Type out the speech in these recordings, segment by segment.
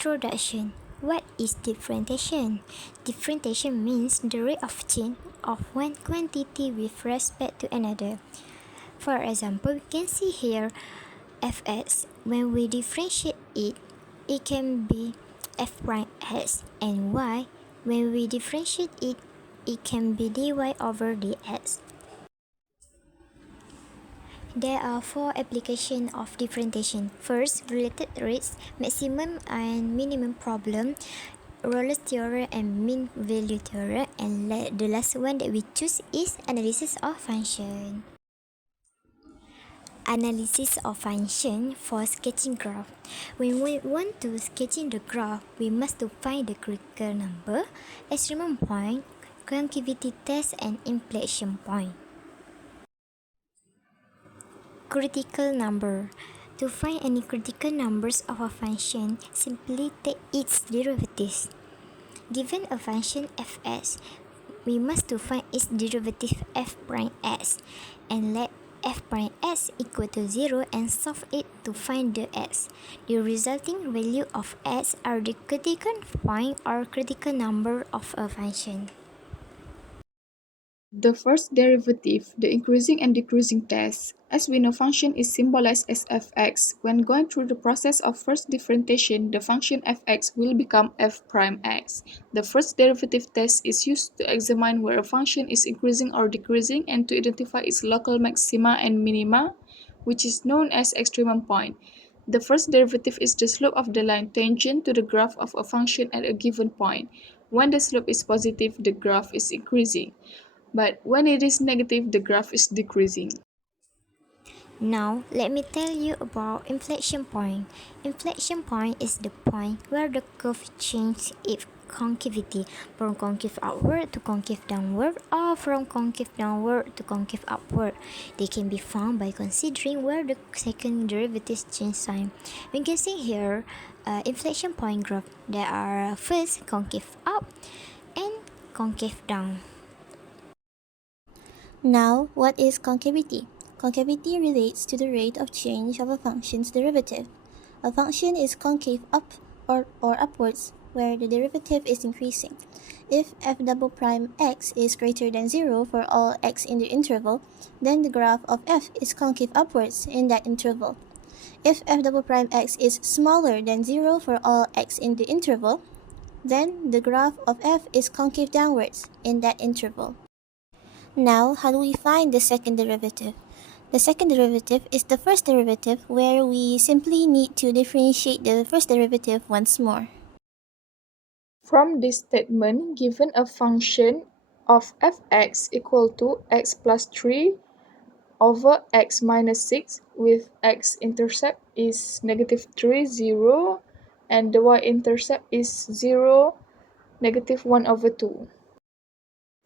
Introduction. What is differentiation? Differentiation means the rate of change of one quantity with respect to another. For example, we can see here fx. When we differentiate it, it can be f prime x, and y. When we differentiate it, it can be dy over dx. There are four applications of differentiation. First, related rates, maximum and minimum problem, Roller's theorem and mean value theorem, and the last one that we choose is analysis of function. Analysis of function for sketching graph. When we want to sketching the graph, we must to find the critical number, extreme point, concavity test, and inflection point. Critical number. To find any critical numbers of a function, simply take its derivatives. Given a function fx, we must to find its derivative f prime x, and let f prime x equal to 0 and solve it to find the x. The resulting value of x are the critical point or critical number of a function. The first derivative, the increasing and decreasing test. As we know, function is symbolized as fx. When going through the process of first differentiation, the function fx will become f prime x. The first derivative test is used to examine where a function is increasing or decreasing and to identify its local maxima and minima, which is known as extreme point. The first derivative is the slope of the line tangent to the graph of a function at a given point. When the slope is positive, the graph is increasing. But when it is negative, the graph is decreasing. Now, let me tell you about inflection point. Inflection point is the point where the curve changes its concavity from concave outward to concave downward or from concave downward to concave upward. They can be found by considering where the second derivative change sign. We can see here inflection point graph. There are first concave up and concave down. Now, what is concavity? Concavity relates to the rate of change of a function's derivative. A function is concave up or upwards where the derivative is increasing. If f double prime x is greater than 0 for all x in the interval, then the graph of f is concave upwards in that interval. If f double prime x is smaller than 0 for all x in the interval, then the graph of f is concave downwards in that interval. Now, how do we find the second derivative? The second derivative is the first derivative, where we simply need to differentiate the first derivative once more. From this statement, given a function of fx equal to x plus 3 over x minus 6 with x-intercept is negative 3, 0, and the y-intercept is 0, negative 1 over 2.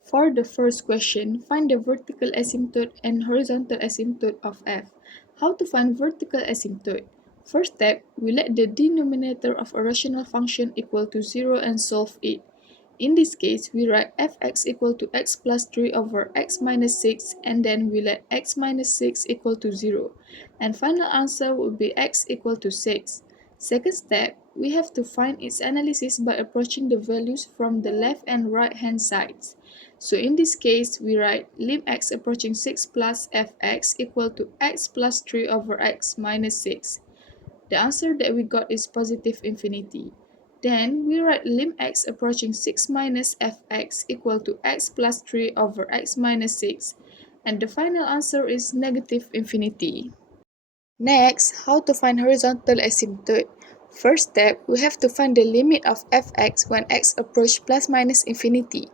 For the first question, find the vertical asymptote and horizontal asymptote of f. How to find vertical asymptote? First step, we let the denominator of a rational function equal to 0 and solve it. In this case, we write fx equal to x plus 3 over x minus 6, and then we let x minus 6 equal to 0. And final answer will be x equal to 6. Second step, we have to find its analysis by approaching the values from the left and right hand sides. So in this case, we write lim x approaching 6 plus fx equal to x plus 3 over x minus 6. The answer that we got is positive infinity. Then we write lim x approaching 6 minus fx equal to x plus 3 over x minus 6. And the final answer is negative infinity. Next, how to find horizontal asymptote. First step, we have to find the limit of fx when x approach plus minus infinity.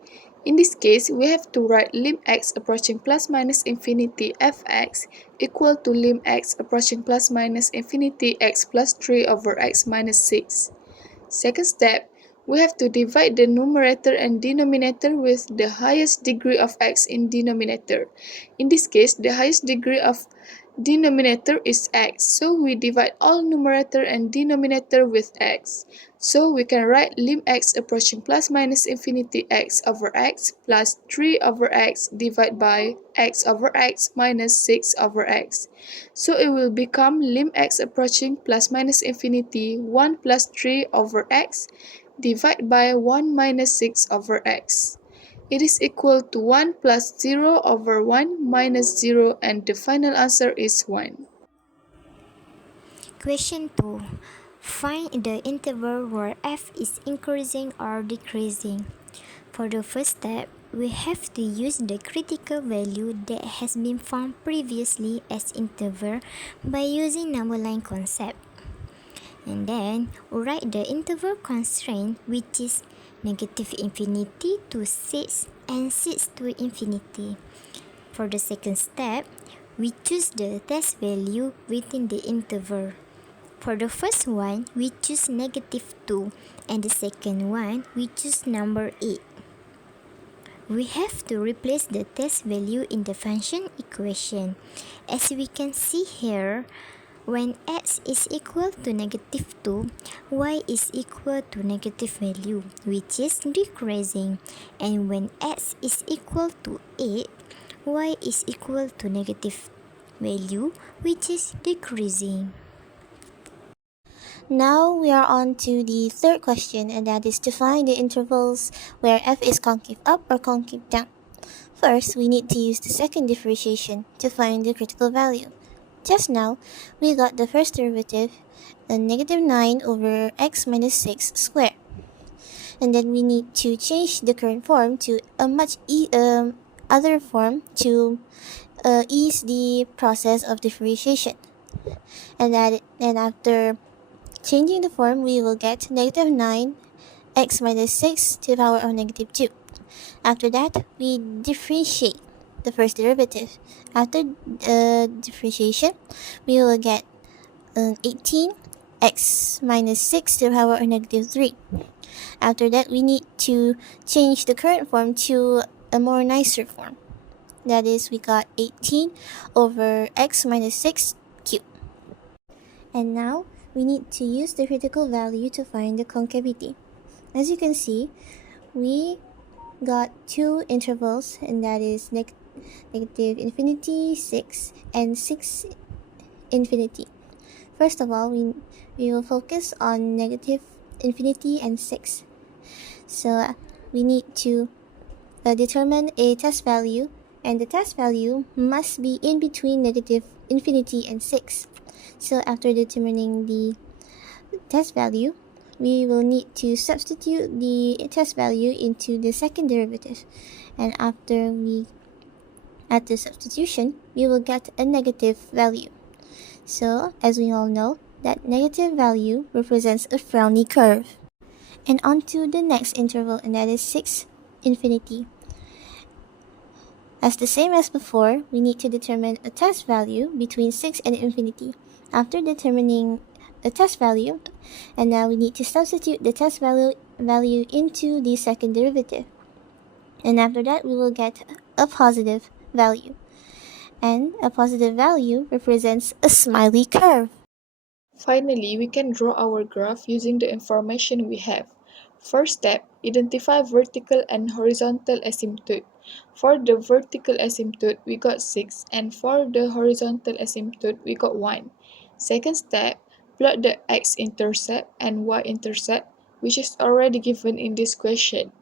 In this case, we have to write lim x approaching plus minus infinity fx equal to lim x approaching plus minus infinity x plus 3 over x minus 6. Second step, we have to divide the numerator and denominator with the highest degree of x in denominator. In this case, the highest degree of denominator is x, so we divide all numerator and denominator with x. So we can write lim x approaching plus minus infinity x over x plus 3 over x divided by x over x minus 6 over x. So it will become lim x approaching plus minus infinity 1 plus 3 over x divided by 1 minus 6 over x. It is equal to 1 plus 0 over 1 minus 0, and the final answer is 1. Question 2. Find the interval where f is increasing or decreasing. For the first step, we have to use the critical value that has been found previously as interval by using number line concept. And then write the interval constraint, which is negative infinity to 6 and 6 to infinity. For the second step, we choose the test value within the interval. For the first one, we choose negative 2, and the second one, we choose number 8. We have to replace the test value in the function equation. As we can see here, when x is equal to negative 2, y is equal to negative value, which is decreasing. And when x is equal to 8, y is equal to negative value, which is decreasing. Now we are on to the third question, and that is to find the intervals where f is concave up or concave down. First, we need to use the second differentiation to find the critical value. Just now, we got the first derivative, negative 9 over x minus 6 squared. And then we need to change the current form to a much other form to ease the process of differentiation. And after changing the form, we will get negative 9 x minus 6 to the power of negative 2. After that, we differentiate the first derivative. After differentiation, we will get 18 x minus 6 to the power of negative 3. After that, we need to change the current form to a more nicer form. That is, we got 18 over x minus 6 cubed. And now, we need to use the critical value to find the concavity. As you can see, we got two intervals, and that is negative infinity, 6, and 6 infinity. First of all, we will focus on negative infinity and 6. So we need to determine a test value, and the test value must be in between negative infinity and 6. So after determining the test value, we will need to substitute the test value into the second derivative. And after we add the substitution, we will get a negative value. So, as we all know, that negative value represents a frowny curve. And on to the next interval, and that is 6 infinity. As the same as before, we need to determine a test value between 6 and infinity. After determining a test value, and now we need to substitute the test value into the second derivative. And after that, we will get a positive value. And a positive value represents a smiley curve. Finally, we can draw our graph using the information we have. First step, identify vertical and horizontal asymptote. For the vertical asymptote, we got 6, and for the horizontal asymptote, we got 1. Second step, plot the x-intercept and y-intercept, which is already given in this question.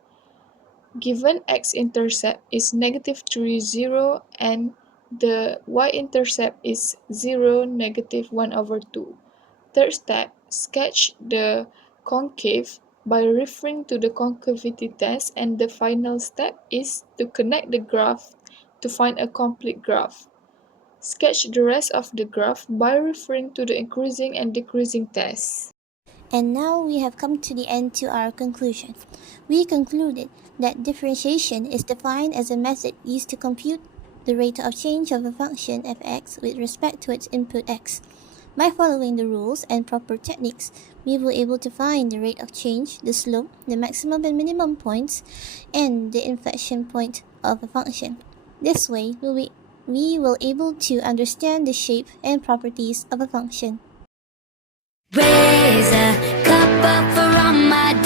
Given x-intercept is negative 3, 0, and the y-intercept is 0, negative 1 over 2. Third step, sketch the concave by referring to the concavity test, and the final step is to connect the graph to find a complete graph. Sketch the rest of the graph by referring to the increasing and decreasing tests. And now we have come to the end to our conclusion. We concluded that differentiation is defined as a method used to compute the rate of change of a function f(x) with respect to its input x. By following the rules and proper techniques, we will be able to find the rate of change, the slope, the maximum and minimum points, and the inflection point of a function. This way, we will able to understand the shape and properties of a function. Raise a cup up for all my